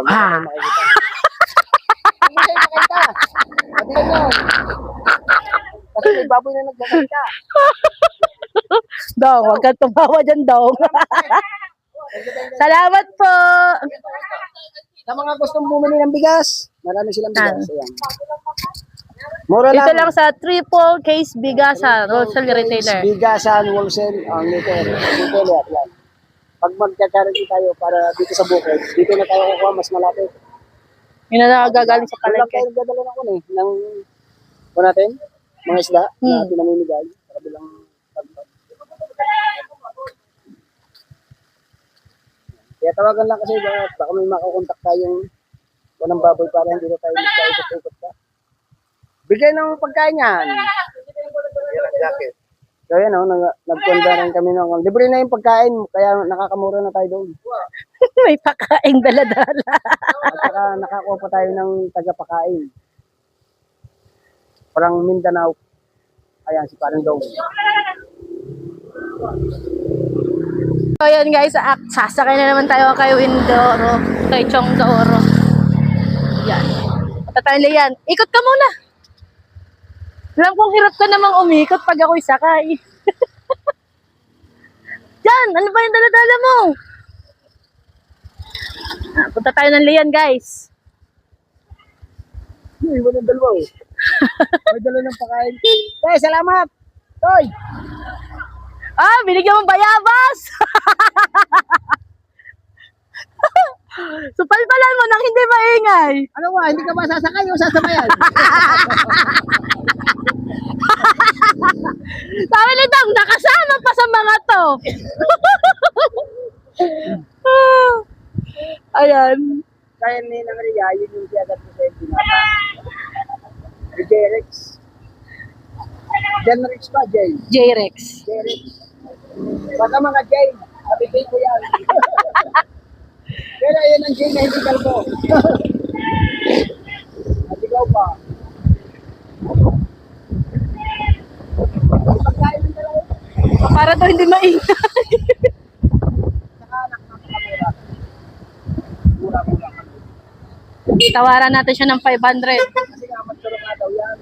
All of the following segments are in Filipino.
Pag makikita. Hindi kayo makita. Pati yun. Kasi may baboy na nagkakita. Dong, huwag kang tumawa dyan, Dong. Salamat po. Sa mga gustong bumili ng bigas, marami silang bigas. Ayan. Mura lang. Ito lang sa triple case bigasan, wholesale retailer. Bigasan, wholesale, ang retailer. Yan. Pag magka-charity tayo para dito sa bukid, dito na tayo kukuha, mas malapit. Yun na gagaling sa Wala palengke. tayo nagdadala ng ano eh, ng kung natin, mga isda na pinamimigay sa kabilang tagpag. Kaya tawagan lang kasi baka may makakontak tayong walang baboy para hindi na tayo magkaikot-ikot pa. Bigay ng pagkain yan. Jacket. So yan o, nagkonda rin kami ng libre na yung pagkain, kaya nakakamura na tayo doon. May pakaing dala-dala. At saka nakakuha pa tayo ng tagapakain. Parang Mindanao. Ayan, si Parang Dong. So yan guys, sasakay na naman tayo kay Windoro, kay Chong Daoro. Yan. Patatay yan. Ikot ka muna. Alam kong hirap ka namang umikot pag ako'y sakay. Diyan, ano ba yung dala-dala mo? Punta tayo ng Lian guys. May walang dalawa eh. May dala ng pakain. Toy, salamat! Toy! Binigyan mong bayabas! Supalpalan mo nang hindi maingay. Ano ba, hindi ka ba sasakay o sasabayan? Sabi ni Dong, nakasama pa sa mga to. Ayan. Kaya ni Maria, yun yung siyagat ko sa Binata. J-Rex. J-Rex ba, J? J-Rex. J-Rex. Baka mga J, kapitay ko yan. Pero yan ang J na hindi kalbo. At ikaw pa. Pagkain ng dalawa. Para to hindi maingay. Saka nakakamura. Mura-mura kami. Tawaran natin siya ng 500. Kasi nga, magturo nga daw yan.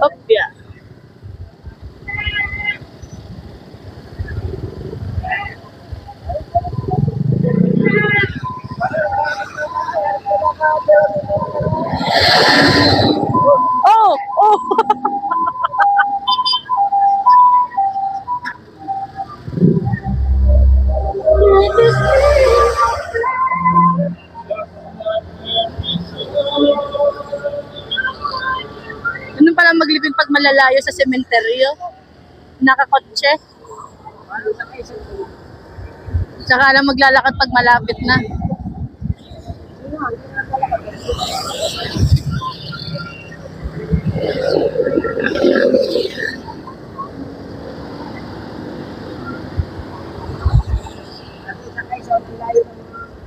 Opya. Oh! Ganun pala maglipid pag malalayo sa sementeryo. Nakakotse. Tsaka lang maglalakad pag malapit na.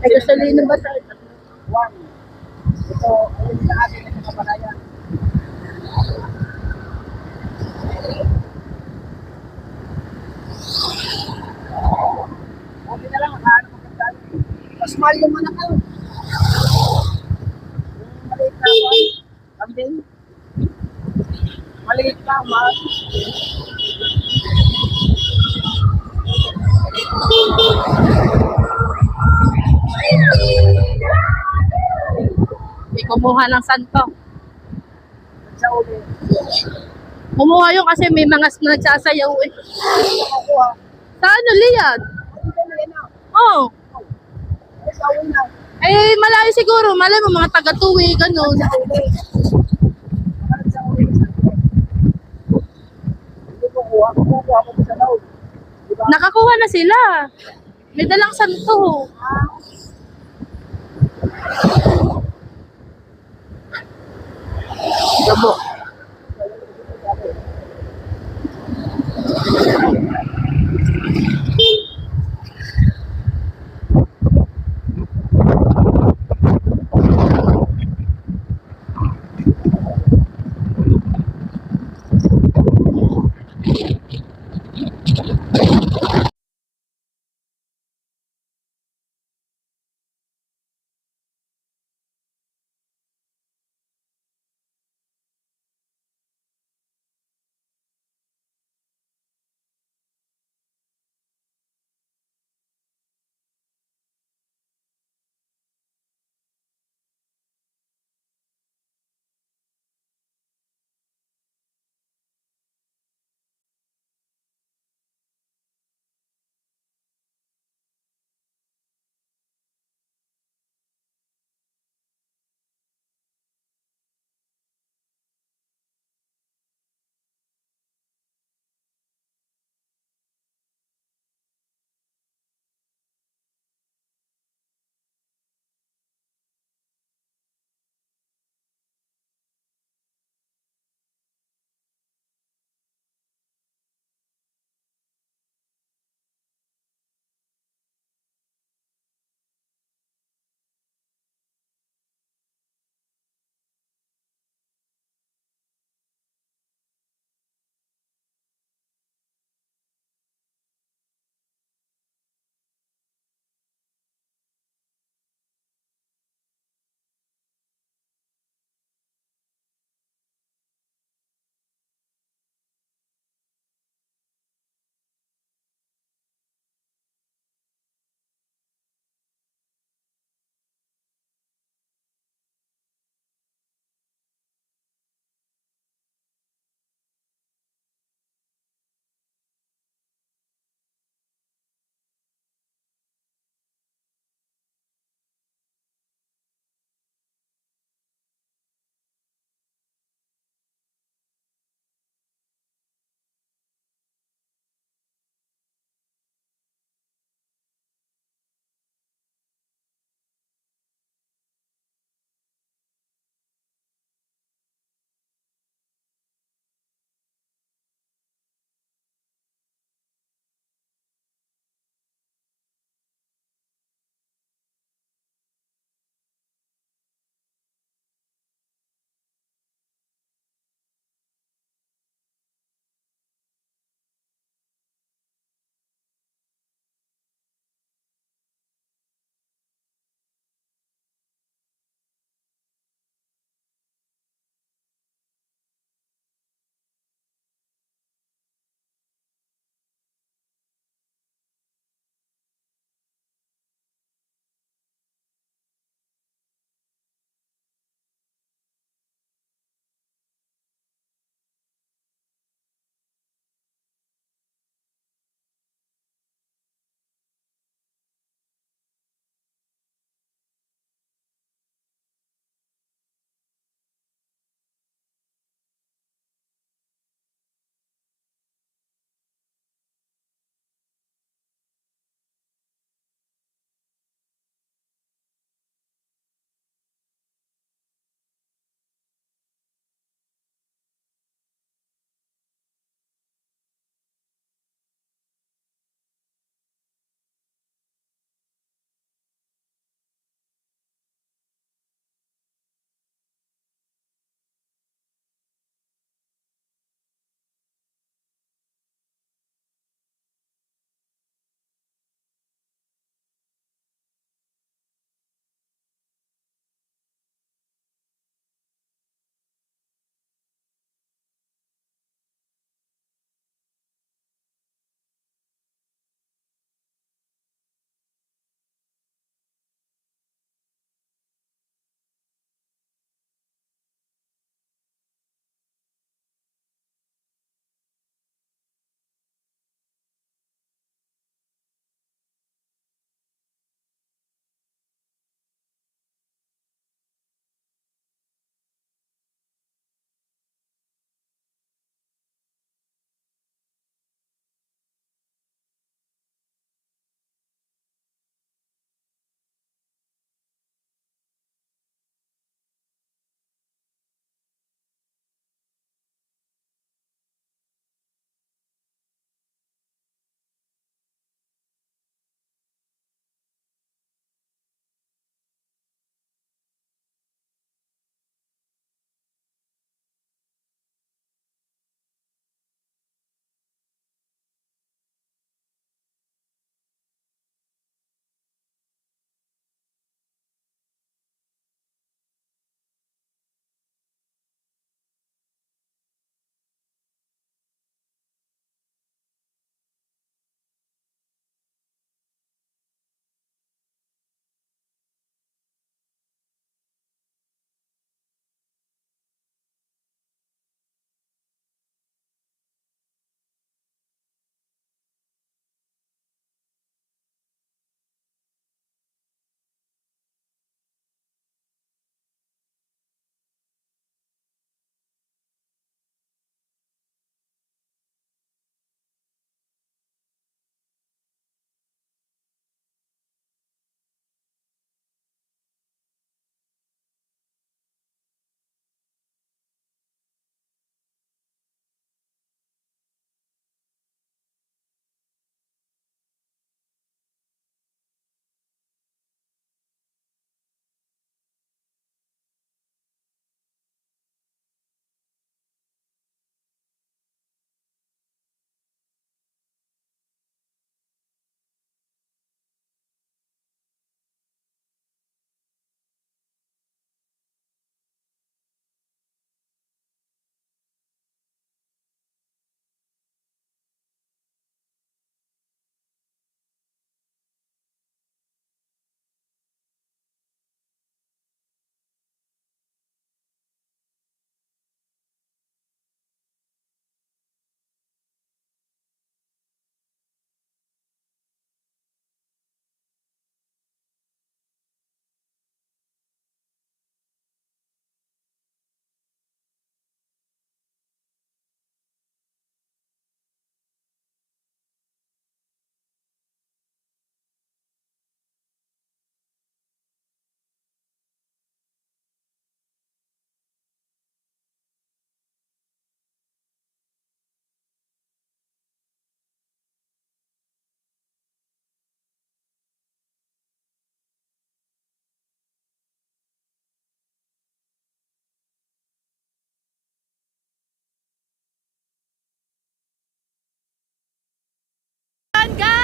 Ay, gasolina ba sa Ito, ayun sa atin na kapanayan. Okay na lang, makaano magkakali. Mas mahal yung manakaw. Yung maliit na ako, kambing. Maliit na, mahal. May kumuha ng santo. Sa uli. Kumuha yun kasi may mga nagsasayaw eh. Nakukuha. Sa ano, Lian? Hindi ka na ina. Oh. Sa uli na. Eh, malayo siguro. Malay mo, mga taga-tuwi, ganun. Sa uli. Sa uli. Hindi kukuha. Kukuha mo sa daw. Diba? Nakakuha na sila. May dalang santo. Gabo.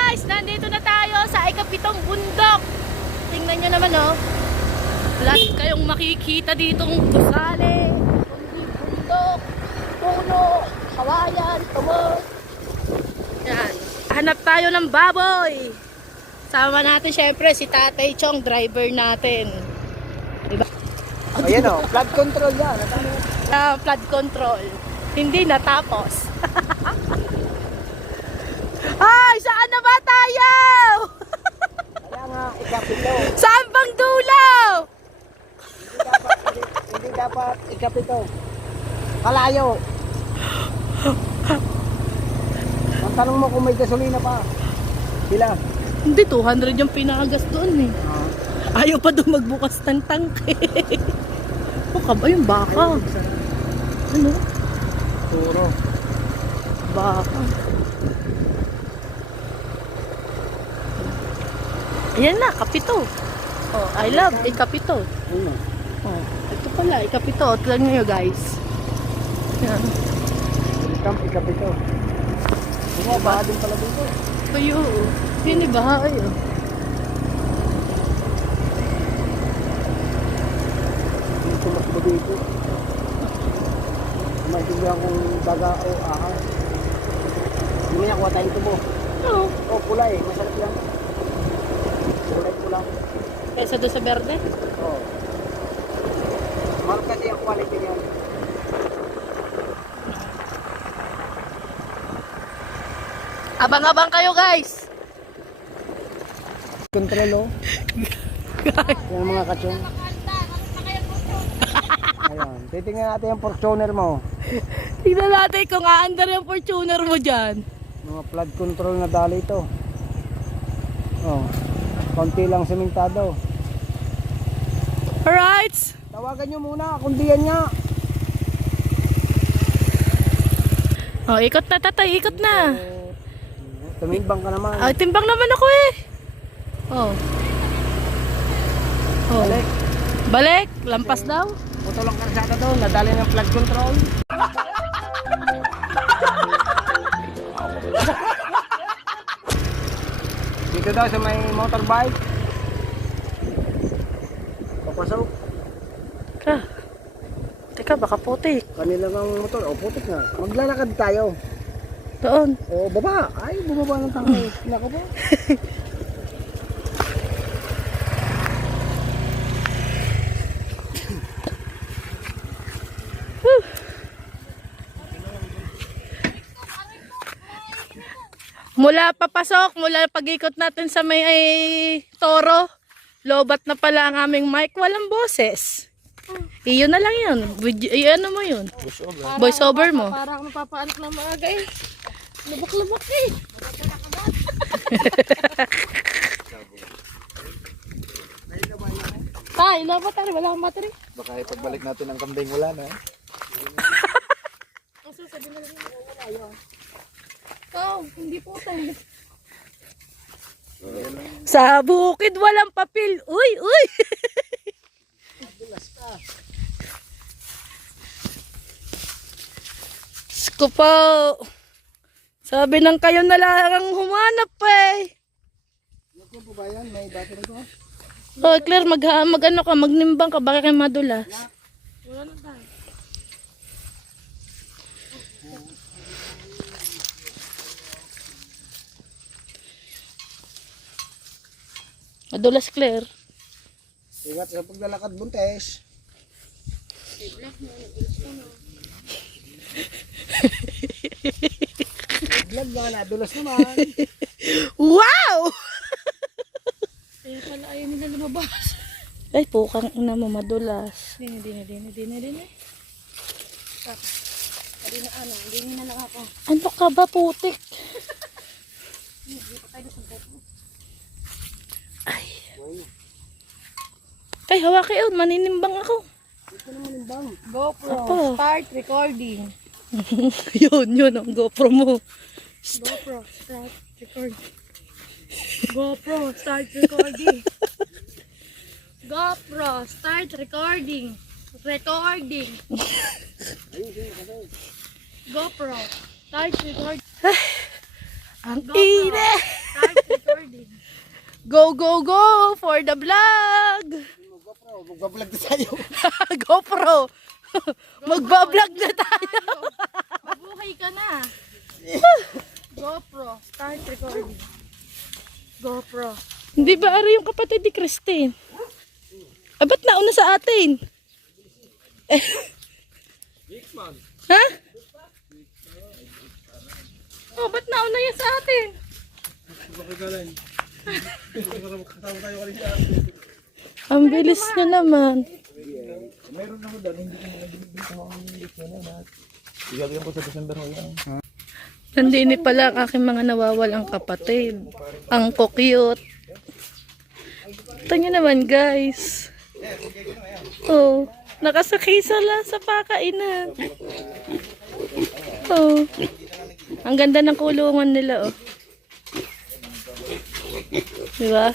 guys, nandito na tayo sa ikapitong bundok. Tingnan nyo naman oh. Wala kayong makikita ditong gusali, kundi bundok, puno, kawayan, tumor. Yan. Hanap tayo ng baboy. Sama natin syempre si Tatay Chong, driver natin. Diba? Ayan o, flood control yan. Flood control. Hindi natapos. Ay, saan na ba tayo? Kaya nga, ikapito. Saan bang dulo? Hindi dapat ikapito. Kalayo. Ang tanong mo kung may gasolina pa. Sila. Hindi, 200 yung pinagas doon eh. Ayaw pa doon magbukas ng tangke. O ka ba yung baka? Ano? Turo. Baka. Ayan na, kapito. Oh, I love, ikapito. Ano? Oh, ito pala, ikapito. Tignan nyo guys. Yan. Welcome, ikapito. Baka din pala dito. Kayo, pinibahay oh. Hindi tumakbo dito. Maintindihan kung baga o ahas. Hindi niya kuha tayong tubo. Oo. Oh, kulay. Masarap yan. Kulay pula. Kesa doon sa berde? Oh. Mahal kasi ang quality niyan. Abang-abang kayo guys. Control oh. Yan mga kachong. Ayan. Titingnan natin yung Fortuner mo. Tingnan natin kung aandar yung Fortuner mo dyan. Mga flood control na dali ito. Oh. Konti lang sementado. Alright. Tawagan nyo muna kung diyan nga. Oh, ikot na tatay, ikot na. Tumimbang ka naman. Ah, timbang naman ako eh. Oh. Oh. Balik. Balik, lampas daw. Puto lang karsada doon. Nadali ng flood control. Dito daw sa may motorbike. Papasok. Teka, baka putik. Kanila ng motor. O putik na. Maglalakad tayo. Doon. O baba. Ay, bumaba ng tangkay. Nako po. Mula papasok, mula pag-ikot natin sa may toro, lobat na pala ang aming mic, walang boses. Iyon na lang yun. Ano mo yun? Voice over mo. Parang napapaanak ng maaga eh. Lubak-lubak eh. Tay, ilan ba tayo? Wala akong battery. Baka ipagbalik natin ang kambing wala na. Ang sasabi na lang yung wala yun. Oh, hindi po tayo. Sa bukid walang papel. Uy, uy. Sko po. Sabi ng kayo na lang ang humanap eh. Ano po ba yan? May battery ko? Oh, Claire, mag-ano ka, magnimbang ka, baka kayo madulas. Wala na tayo. Madulas, Claire. Ingat sa paglalakad buntes. Vlog mga nadulas naman. Wow! Kaya pala ayaw nila lumabas. Ay, pukang ina mo, madulas. Dini. Dini na lang ako. Ano ka ba, putik? Ay. Tay, hawak kayo, maninimbang ako. GoPro, Apo. start recording. yun, ang GoPro mo. GoPro, start recording. GoPro, start recording. GoPro, start recording. Recording. GoPro, start recording. Ang GoPro, ina. start Go, go, go for the vlog! Magbablog na tayo. GoPro! Magbablog na tayo! Mabuhay ka na. GoPro. Start recording. GoPro. Hindi ba ari yung kapatid ni Christine? Ah, ba't nauna sa atin? Ha? Oh, ba't nauna yan sa atin? Ang bilis na naman. Meron ako doon, hindi ko na igagawin ko sa December mo yan. Nandini pala ang aking mga nawawalang kapatid. Ang cute. Ito nyo naman guys. Oh, nakasakay sila sa pakainan. Oh, ang ganda ng kulungan nila oh. Diba?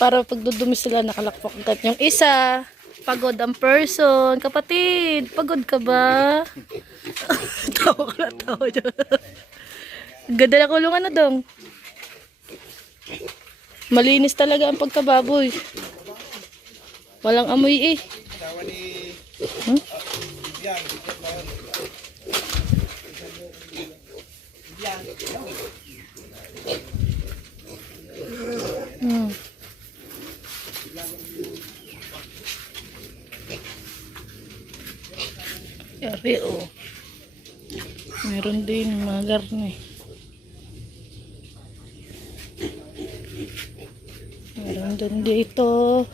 Para pagdudumi sila nakalakpak agad yung isa. Pagod ang person. Kapatid, pagod ka ba? Tawa ka na, tawa dyan. Ganda na kulungan na dong. Malinis talaga ang pagkababoy. Walang amoy eh. Hmm? Hmm. Yari oh. Meron din mga garne. Meron din dito.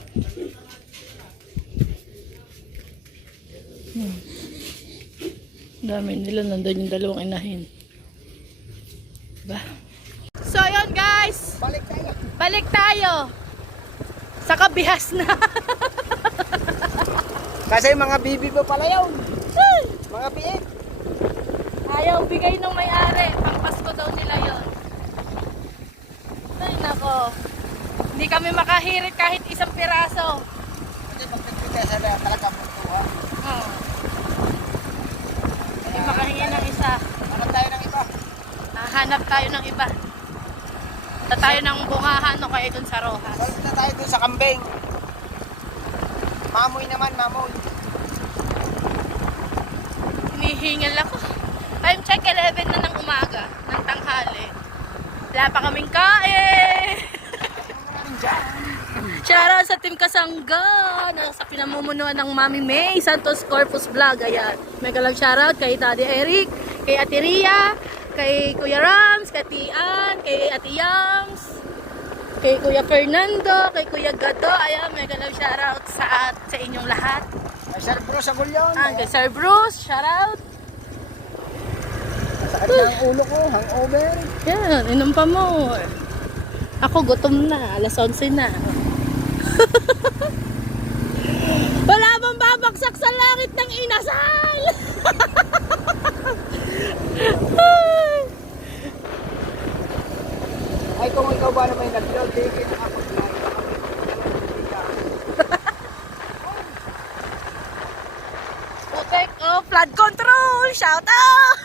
Dami nila, nandun yung dalawang inahin. Diba? So yun guys, balik tayo. Sa kabihas na. Kasi mga bibi pa pala yun. Mga biik. Ayaw bigay ng may-ari. Pangpasko daw nila yon. Ay nako. Hindi kami makahirit kahit isang piraso. Kasi pagpipita sa talaga puntuha. Oh. Hindi makahingi ng isa. Hanap tayo ng iba. Hanap tayo ng iba. Punta tayo ng bungahan o kaya dun sa Rojas. Salit na tayo dun sa kambing. Mamoy naman, mamoy. Hinihingal ako. Time check 11 na ng umaga, ng tanghali. Wala pa kaming kain. Shoutout sa Team Kasangga na sa pinamumunuan ng Mami May Santos Corpus Vlog. Ayan. May galang shoutout kay Daddy Eric, kay Ate Ria, kay Kuya Rams, kay Tian, kay Ate Yams, kay Kuya Fernando, kay Kuya Gado. Ayan, may galang shoutout sa inyong lahat. Ay, Sir Bruce Agulyon. Kay Sir Bruce, shoutout. Sakit na ang ulo ko, hangover. Yan, inom pa mo. Ako gutom na, alas 11 na. Wala bang babagsak sa langit ng inasal? Ay, kung ikaw ba naman yung nag-load, take it ako. Putek, oh, flood control! Shout out!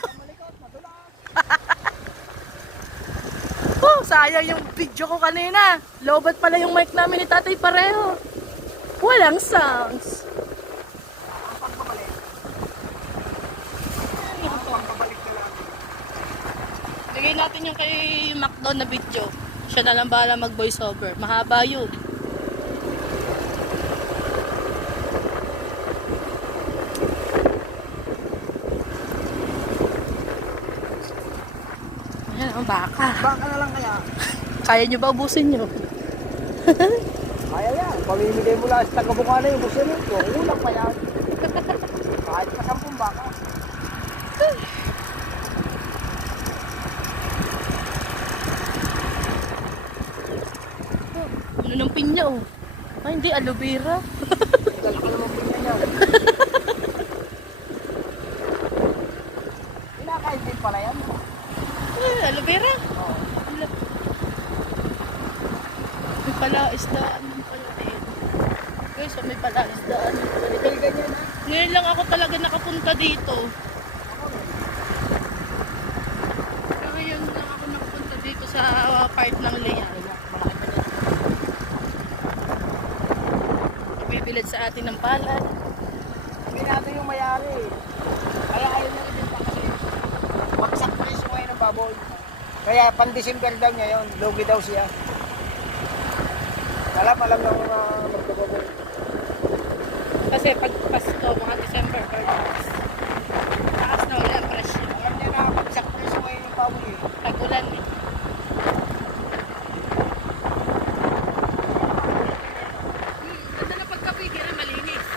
Oh, sayang yung video ko kanina. Lobat pala yung mic namin ni Tatay pareho. Walang sounds. Bigay natin yung kay Macdo na video. Siya na lang bahala mag voice over. Mahaba yun. Ayan ang baka. Baka na lang kaya. Kaya nyo ba ubusin nyo? Kaya yan. Pamimigay mo lang sa taga-Bukana yung busin mo. Ulang pa yan. Kahit pa 10 baka. Ano ng pinya oh? Ay hindi, aloe vera. Dala ko naman pinya niya. Kinakain din pala yan. Ay, aloe vera. May palaisdaan din pala din. Guys, so may palaisdaan din pala dito. Ganyan na. Ngayon lang ako talaga nakapunta dito. Ngayon lang ako nakapunta dito sa part ng Leal. gilid sa atin ng palay. Hindi natin yung mayari. Kaya ayaw nyo ibenta kasi baksak presyo ngayon ng baboy. Kaya pan-December daw niya yun. Lugi daw siya. Alam ng mga magbababoy. Kasi pag Pasko, mga December 31st, taas na ulit ang presyo. Alam niya na baksak presyo ngayon yung baboy eh. Tag-ulan eh. Ganda na pagkapigil, malinis.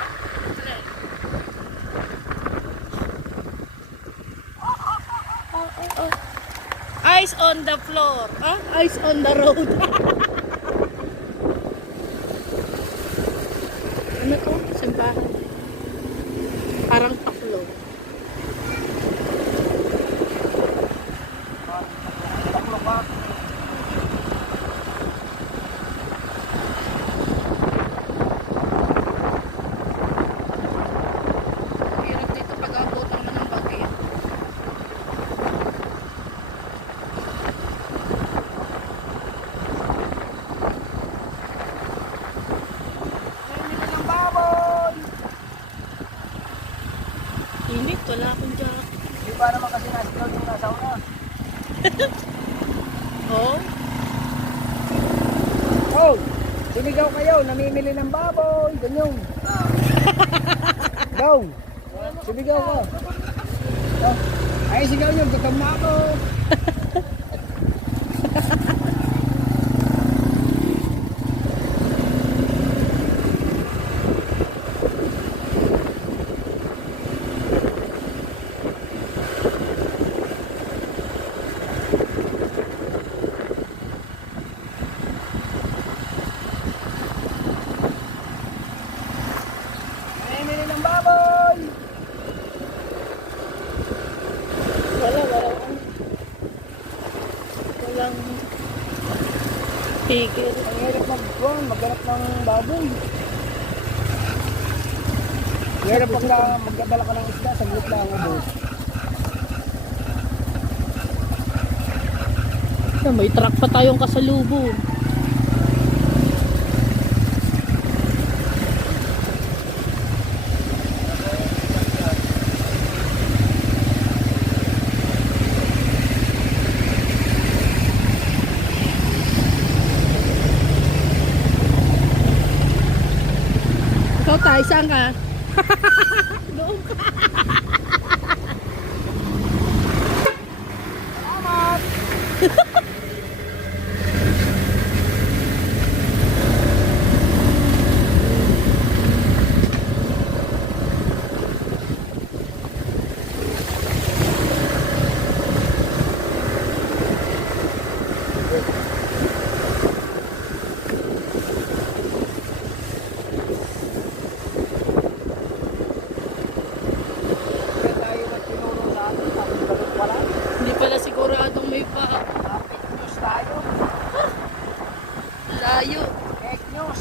Ice on the floor. Ice on the road. Ano to? Simbahan. Parang taklo. Taklo pa. Hirap dito pag abutan mo ng bagay. Mamili ng baboy. Init, wala akong jack. Di ba naman kasi nasigaw yung nasa una? Oh, Oh! Sumigaw kayo, namimili ng baboy. Ganyan. Go! Sumigaw ka. Oh. Ay, sigaw nyo, gutom na ako. Namimili ng baboy. walang pigil. Ang hirap magganap ng baboy. Hirap pagka magdadala ka ng isda, saglit lang ang boss. May truck pa tayong kasalubong. Ikaw tayo, saan ka? Doon ka. Salamat! Kaya tayo nagtinuro sa atin, tapos ganun pala. Hindi pala siguradong may pa. Fake news tayo. Layo. Fake news.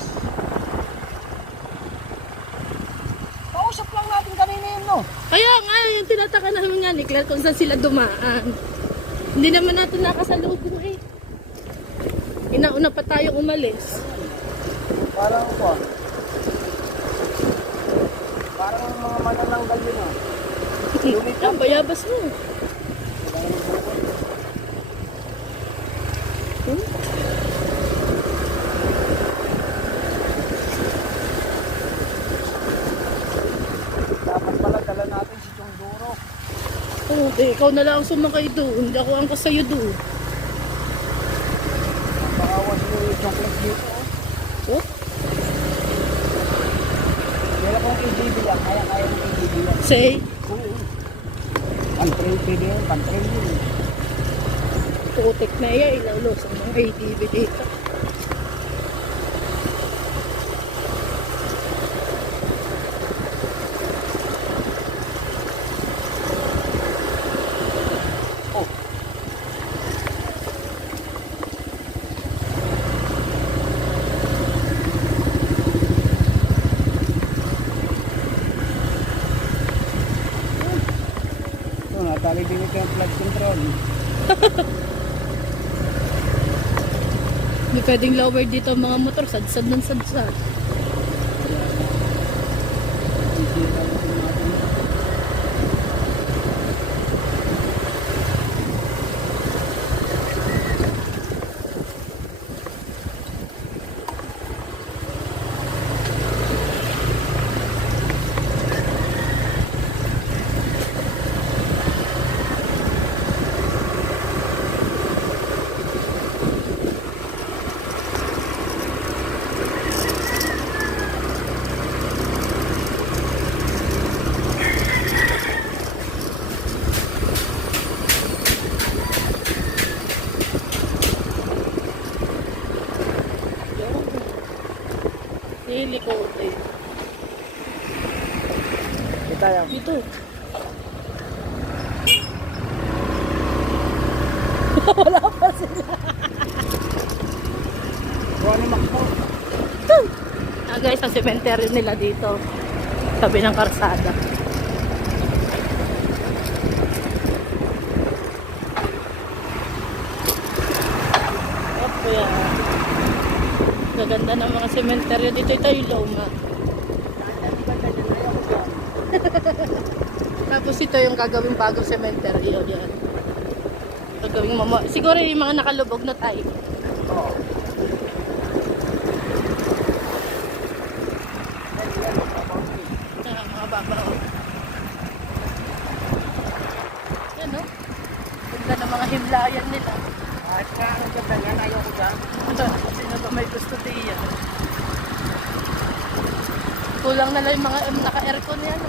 Kausap lang natin kanina yun, no? Kaya nga, yung tinataka namin nga ni Claire kung saan sila dumaan. Hindi naman natin nakasalubong eh. Inauna pa tayong umalis. Parang po. Parang mga manananggal yun, ah. Lumit Ang bayabas mo. Dapat pala dala natin si Chongduro. Oo, ikaw na lang ang sumakay doon. Hindi ako ang kasayo doon. Pakawas mo yung chocolate dito, oh. Oh, Wala kong AGB lang, kaya ng AGB lang. say, Oo. Pantray, pwede yun, pantray yun. putik na iya. Ilaulos ang mga ATV dito. Ito, natali din ito yung flood control. Hindi pwedeng lower dito ang mga motor. Sadsad ng sadsad. Sili ko. Kita yan. Dito. Wala pa sila. Kung ano makpo. Guys, ang cemetery nila dito. Sabi ng karsada. Opo yan. Gaganda ng mga cemetery dito. Ito yung Loma. Tapos ito yung gagawing bagong cemetery. Yun yan. Gagawing siguro yung mga nakalubog na tayo. Oo. Yan, mga babaw. Yan o. Ganda ng mga himlayan nila. At nga, ang ganda niyan, ayaw ko dyan. Sino ba may gusto diyan? Kulang na lang yung mga naka-aircon yan.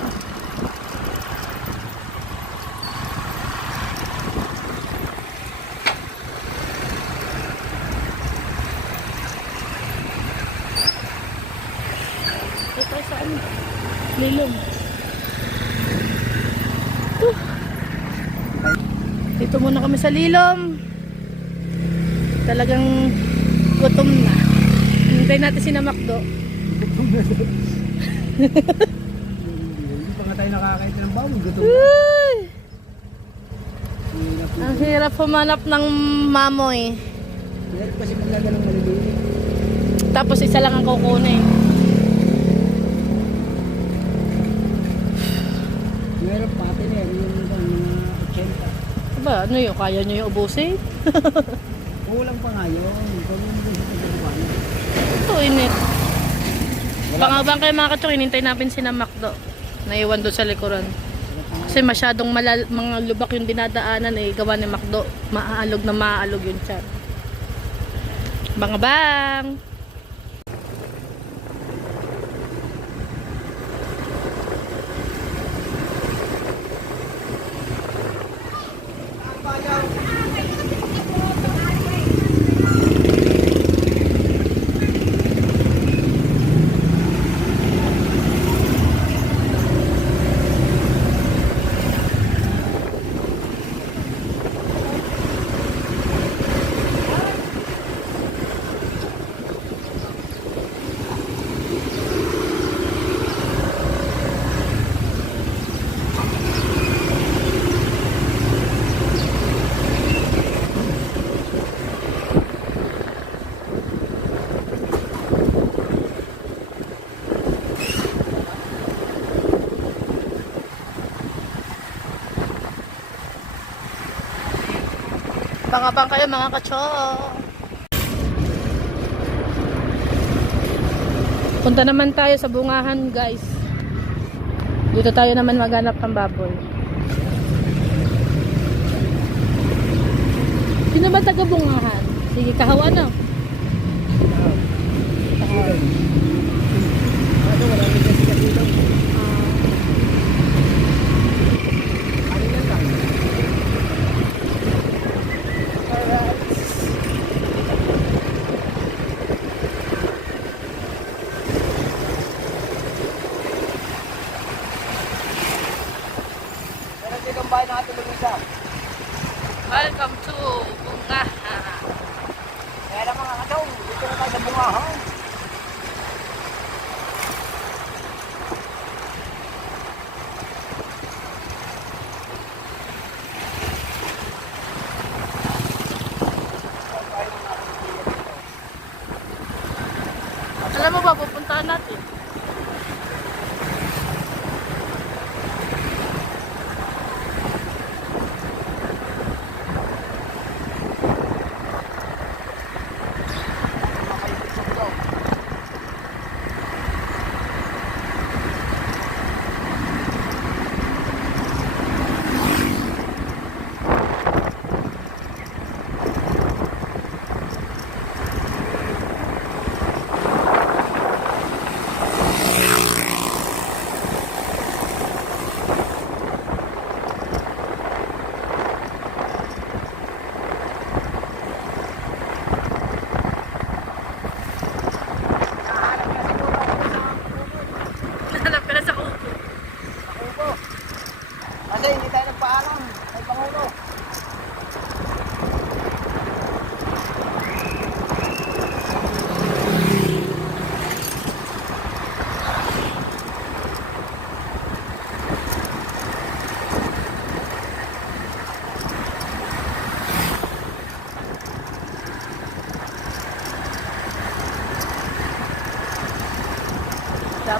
Ito saan? Lilong. Dito muna kami sa Lilom. Talagang gutom na. Hintayin natin si na Macdo. Hindi pa nga tayo nakakait ng bawang. Gutom. Uy! Ang hirap humanap ng mamoy. Meron kasi maglaga ng maliliit. Tapos isa lang ang kukunin. Meron pati na yung mga 80. Aba, ano yun? Kaya nyo yung ubusin? Kulang pa nga yun. Kung yung sa pagkakuan. Ito, init. Pangabang kayo mga katsong, inintay namin si na Macdo. Naiwan doon sa likuran. Kasi masyadong mga lubak yung dinadaanan eh. Gawa ni Macdo. Maaalog na maaalog yung chat. Bangabang! Bangabang kayo mga katsong. Punta naman tayo sa bungahan guys. Dito tayo naman maghanap ng baboy. Sino ba taga bungahan? Sige, kahawa na. Ano, wala rin kasi dito. Ano yan lang? Meron din ang bahay ng Ate Luisa. Welcome to bungahan. Kaya lang mga katong, dito na tayo sa bungahan. Alam mo ba, pupuntahan natin.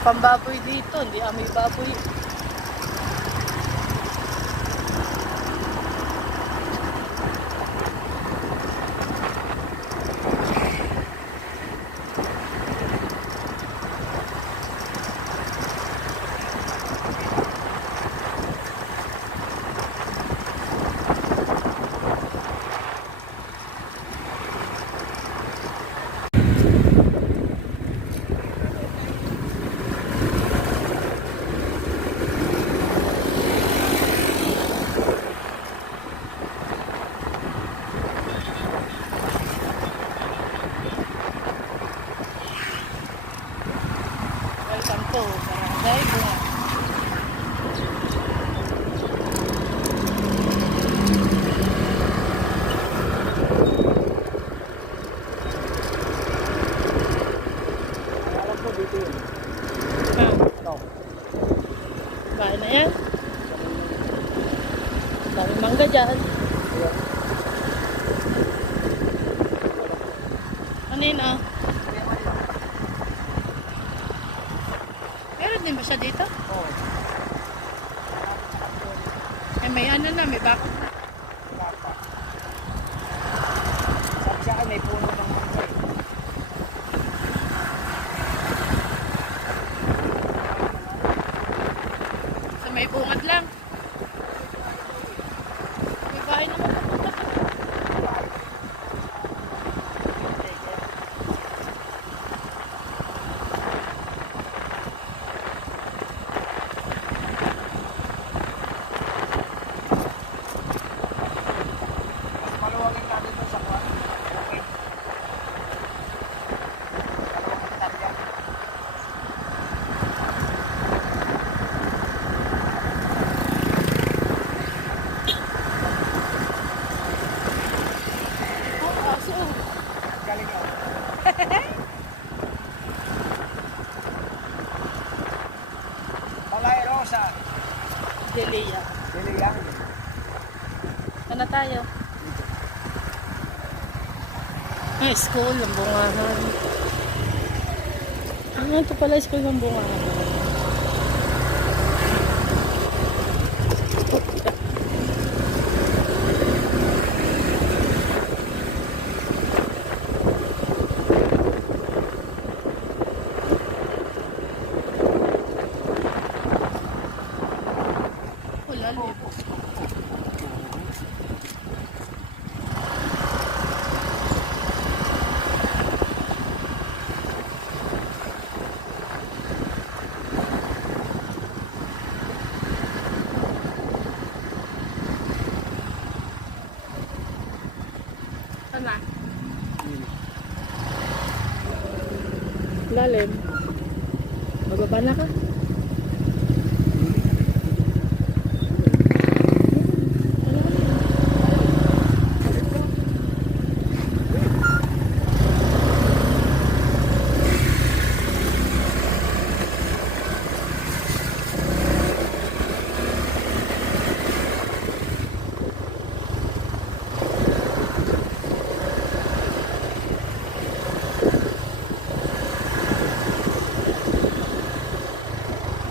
pambaboy dito, hindi amoy baboy. Welcome to Barangay Bunga. Alam ko dito yun. Ito. Bahay na yan. Dami mangga dyan. Ano yun ah? Meron din ba siya dito? Oo. May ano na, may bakit na. Sabi sa akin may puno ng mangga eh. Sa may bungad lang. May bahay naman papunta pa. Mas maluwagin natin ito sa kwan. Okay. Dalawang hektar yan. Oh, aso. Galing yun. Balay Rosa. Delia. Dili yan. Ano tayo? Ay, school ng bungahan. Ito pala school ng bungahan. Wala, libo. Sana. Lalim. Magbaba na ka?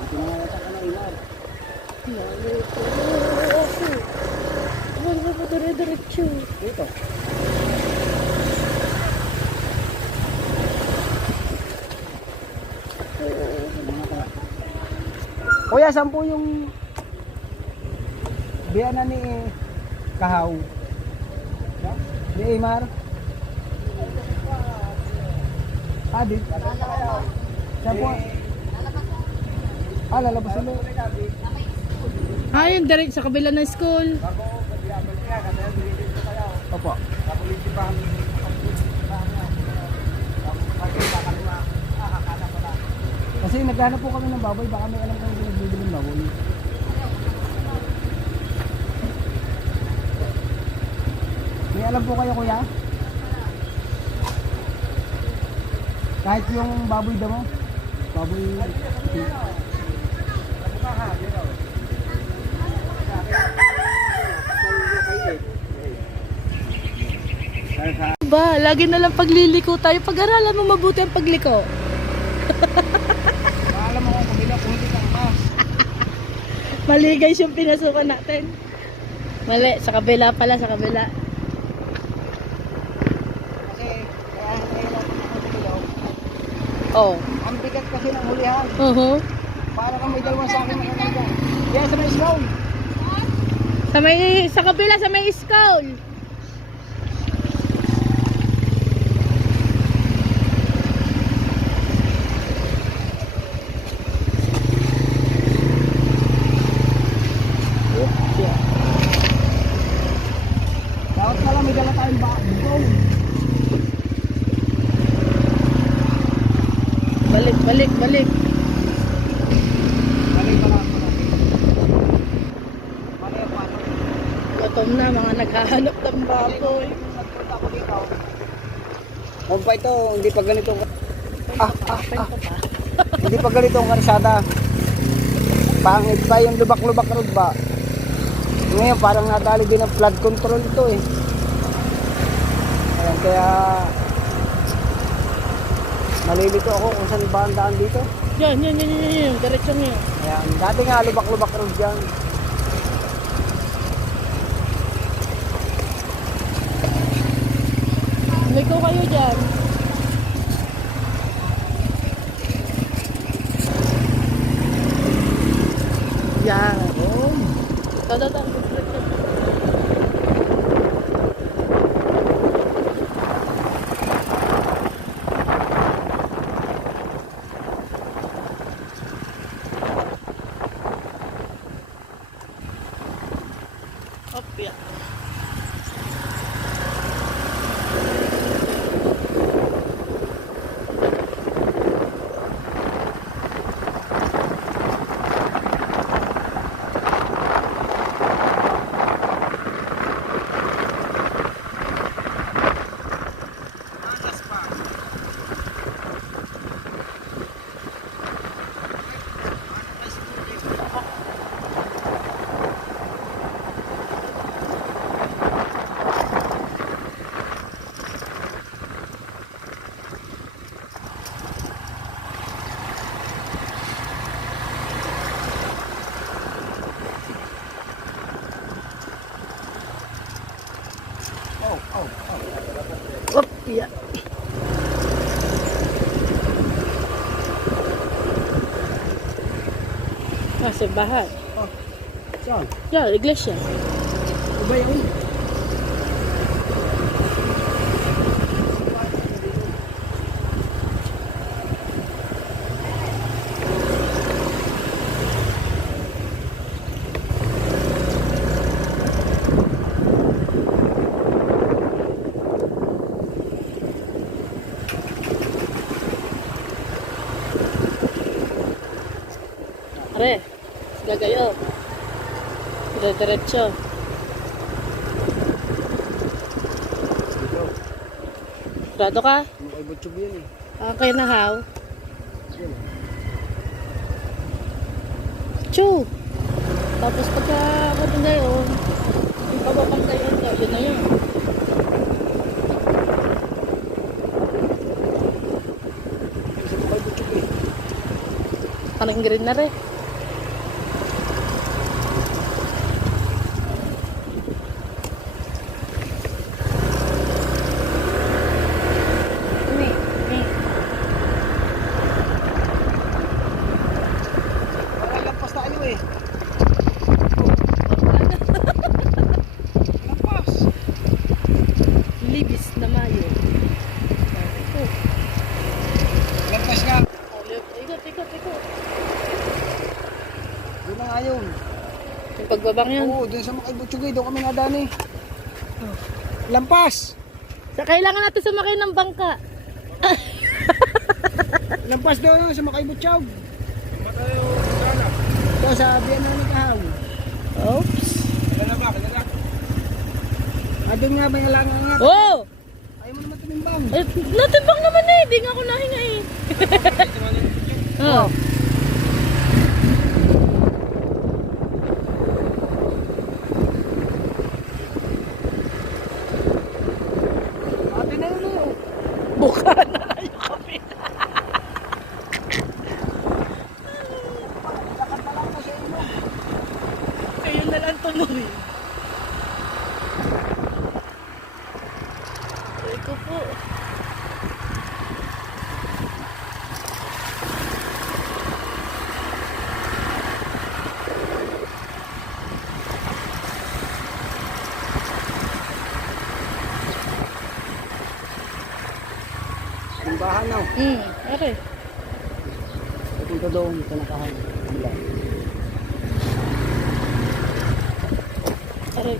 Pinangalasan ka ng inar. Lalim. Aso. Wala mo dire-diretso. Dito. Kuya, saan po yung biyana ni Kahaw? Ni Aymar? Di. Saan po? Lalabas sila. Yun, direct sa kabila ng school. Opo. Kasi naghanap po kami ng baboy, baka may alam kami pinagbibili ng baboy. May alam po kayo kuya? Kahit yung baboy damo? Baboy... Ba, lagi na lang pagliliko tayo. Pag-aralan mo mabuti ang pagliko. Alam mo Mali guys yung pinasukan natin. Mali, sa kabila pala, sa kabila. Kasi, kaya nahihirapan ako tumilaw. Oh. Ang bigat kasi ng hulihan. Para kang may dalawang sa akin na kananda. Kaya sa may snow. Sa kabila, sa may school. Dapat pala may dala tayong bugong. Balik, balik, balik. Mali pa lang. Mali ang pato. Gutom na, mga naghahanap ng baboy. Nagpunta ako dito. Huwag pa ito, hindi pa ganito. Hindi pa ganito ang karsada. Pangit pa yung lubak-lubak road ba. Ngayon parang natali din ang flood control ito eh. Ayan, kaya nalilito ako kung saan ba ang daan dito. Yan. Diretsyon yan. Ayan, dati nga lubak-lubak road dyan. May ko kayo dyan. Yan. Tadata. Opya. Opya. Simbahan. Saan? Yan, iglesia. Iba yun. Are, gagayo. Diretso. Grado ka? May butchog yun eh. Okay na how? Chu! Tapos pagka maganda yun, yung pagpapantayan ka, yun na yun. May butchog eh. Parang green na rin. Parang lampas tayo eh. Lampas. Libis na mayo. Ito. Lampas nga. Ikot. Doon na nga yun. Yung pagbabang yun. Oo, doon sa Makay Butchog eh. Doon kami nadani. Lampas. Kailangan natin sumakay ng bangka. Lampas doon sa Makay Butchog. Doon sa Biyan na Nikahaw. Oops. Doon nga ba yung langang nga? Oh! Ayaw mo naman tumimbang. Eh, natimbang naman eh. Di nga ako nahinga eh. Oh. Ate na yun eh. Buka na yung kape. Lakad na lang kasi yun. nakahan na. Okay. Punta doon sa nakahan. Wala. Aray.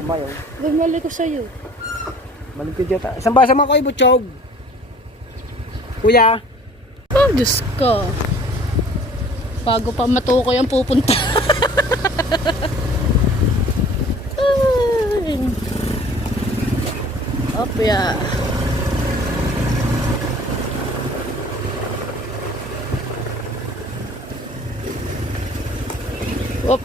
Kamayo. Bumali ko sa'yo. Maligpit yata. Isang basa mo kayo, Butchog. Kuya. Oh, Diyos ko. Bago pa matukoy ang pupunta. Ay. Opya. Op.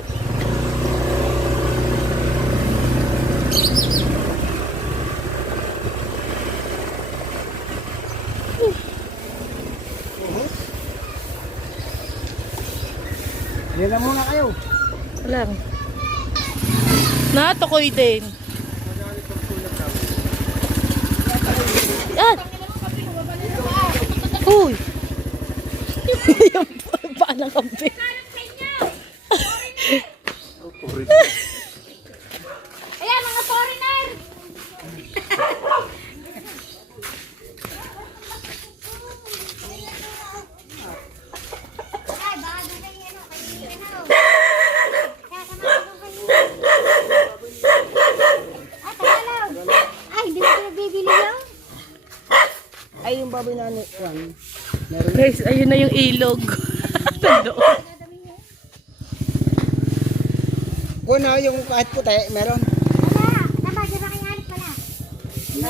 Yan na muna kayo. Lang. Natukoy din. Yan. Uy. Yung paan ng kampi. Ayan, mga foreigner! Ay, baka doon kayo, ano, kayo, ano. Kaya samahan ko kayo. Ay, Tagalog! Ay, hindi mo pinagbibili yan? Ay, yung baboy na ano, yan. Meron. Guys, ayun na yung ilog. Nandoon. Kung na yung kahit puti, meron. Wala, tama, di ba kayo halit pala? Di ba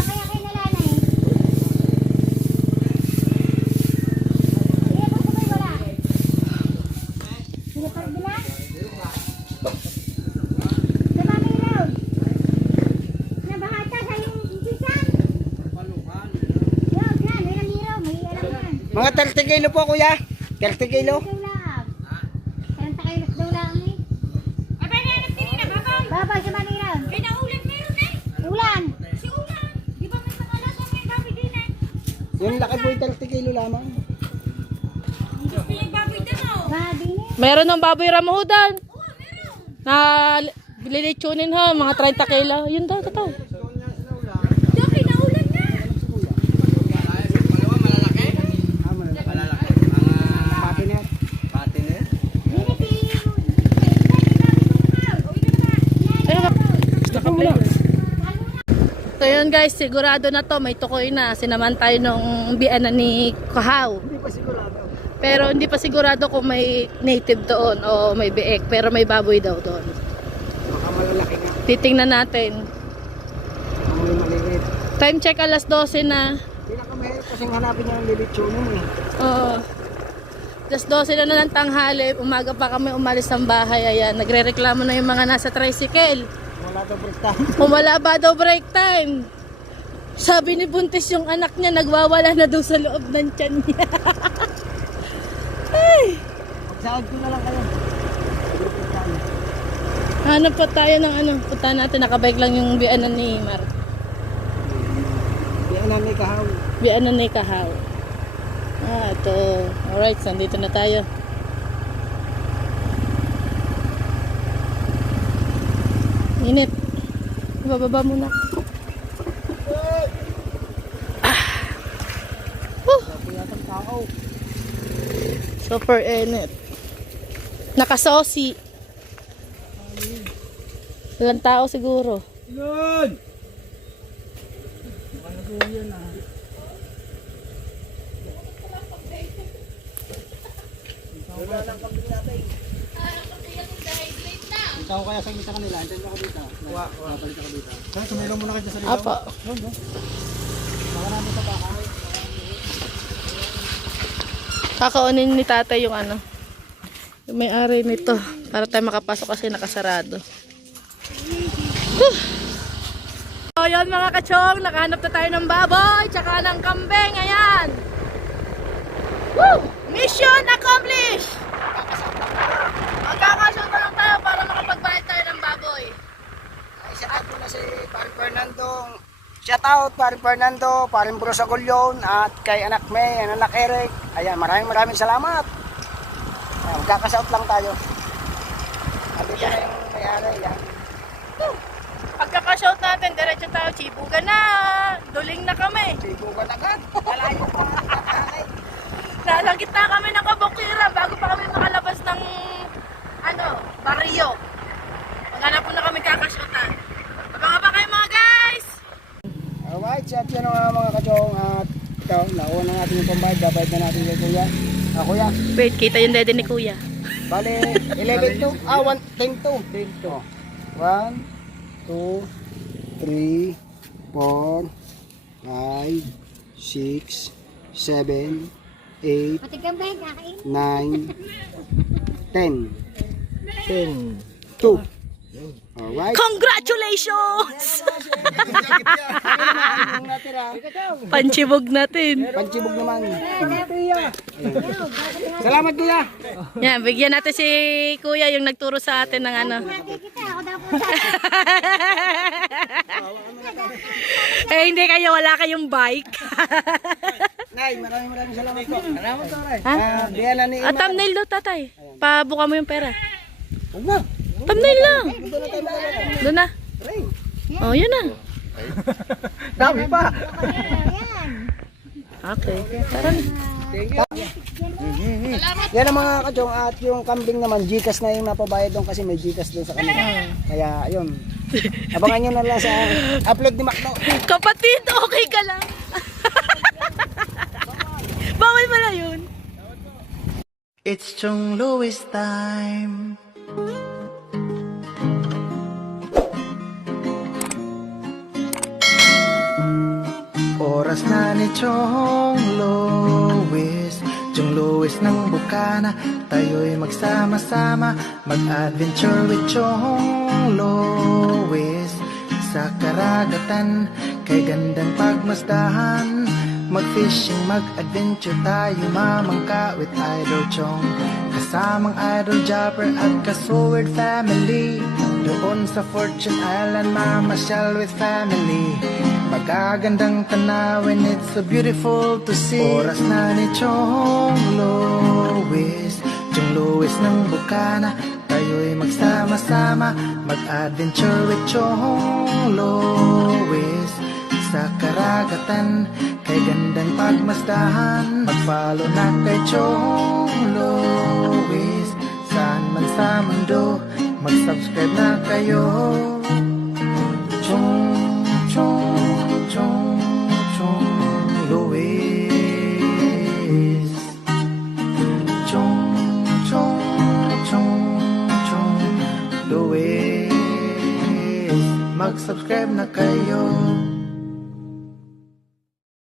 kaya kayo nalanay? Hindi ba sabay wala? Hindi pa rin bila? Di ba may road? Nabahata sa yung sisan? Road yan, may namiraw, may alam yan. Mga 30 kilo po, kuya. 30 kilo. Ikaw lang. 30 kilos daw lang eh. Abay na anak din na, babay. Babay sa Manila. Kaya na ulan meron eh. Ulan. Si Ulan. Di ba may mga alaga may baboy din eh? Yung laki po yung 30 kilo lamang. Gusto yung baboy din oh. Baboy na. Meron ng baboy ramuhudan. Na lilitsunin ha, mga 30 kilo. Yun daw, totoo. Doki na ulan na. Patiner. So yun guys, sigurado na to, may tukoy na. Sinaman tayo nung biyanan ni Kahaw. Hindi pa sigurado. Pero hindi pa sigurado kung may native doon o may biek. Pero may baboy daw doon. Baka malalaki nga. Titingnan natin. Ang may maliit. Time check alas 12 na. Pinakamahirap kasing hanapin niya ang lilitsunin eh. Oo. Alas 12 na ng tanghali. Umaga pa kami umalis ng bahay. Ayan, nagre-reklamo na yung mga nasa tricycle. Wala daw break time. Wala ba daw break time? Sabi ni Buntis yung anak niya, nagwawala na daw sa loob ng tiyan niya. Ay! Magsahod ko na lang kayo. Break time. Hanap pa tayo ng ano. Punta natin, nakabike lang yung biyanan ni Mar. Yan na may kahaw. Biyanan ni Kahaw. Ah, ito. Alright, nandito na tayo. Init. Bababa muna. Yatang tao. Super init. Nakasosi. Ilang tao siguro. Yun! Ano po yan ah? Wala lang kambing natin. Ikaw kaya sa isa kanila, andyan ka dito. Napalit ako dito. Kaya sumilong muna kayo sa lilaw. Apa. Baka namin sa baka. Kakaunin ni tatay yung ano. Yung may-ari nito. Para tayo makapasok kasi nakasarado. So yun mga kachong, nakahanap na tayo ng baboy, tsaka ng kambing, ayan. Woo! Mission accomplished! Magkakasyon na lang tayo para makapagbayad tayo ng baboy. Ay, shout out na si Pare Fernando. Shout out Pare Fernando, Pare Bruce Agulyon, at kay anak May, anak Eric. Ayan, maraming salamat. Magkakasout lang tayo. Sabi ko na yung may-ari yan. Pagkaka-shout natin, diretso tayo, Chibuga na. Duling na kami. Sibugan agad. Malayo pa. Nasa gitna kami ng Kabukira bago pa kami makalabas ng barrio. Maghanap po na kami kakashoutan. Abang-abang kayo mga guys! Alright, so at yan ang mga kachong at ito, nakuha na natin yung pambayad. Babayad na natin kay Kuya. Kuya, Wait, kita yung dede ni Kuya. bali 11 to. 10 to. 10 to. 1, 2, 3, 4, 5, 6, 7, 8, Pati kang bag, kakain. 9, 10. 10. 2. Alright. Congratulations! Ang natira. Panchibog natin. Panchibog naman. Salamat Kuya. Yan, bigyan natin si Kuya yung nagturo sa atin ng ano. Kita, ako daw po sa... Hindi kayo, wala kayong bike. Nay, maraming salamat po. Salamat po, Nay. Ha? Biyala ni Iman. Thumbnail do, tatay. Pabuka mo yung pera. Huwag na. Thumbnail lang. Doon na tayo magkakaroon. Doon na. Oh, yun na. Dami pa. Yan. Okay. Tara na. Yan ang mga kachong at yung kambing naman, Gcash na yung napabayad doon kasi may Gcash doon sa kanila. Kaya yun. Abangan nyo na lang sa upload ni Macdo. Kapatid, okay ka lang. Bawal mo na yun. It's Chong Louis time. Oras na ni Chong Louis, Chong Louis ng Bukana. Tayo'y magsama-sama, mag-adventure with Chong Louis. Sa karagatan, kay gandang pagmasdahan, mag-fishing, mag-adventure tayo, mamangka with Idol Chong. Kasamang Idol Jopper at ka-Sword family. Doon sa Fortune Island, mamasyal with family. Magagandang tanawin, it's so beautiful to see. Oras na ni Chong Louis, Chong Louis ng Bukana. Tayo'y magsama-sama, mag-adventure with Chong Louis. Sa karagatan, kay gandang pagmasdahan, mag-follow na kay Chong Louis. Saan man sa mundo, mag-subscribe na kayo. Chong Louis. Chong Louis. Mag-subscribe na kayo.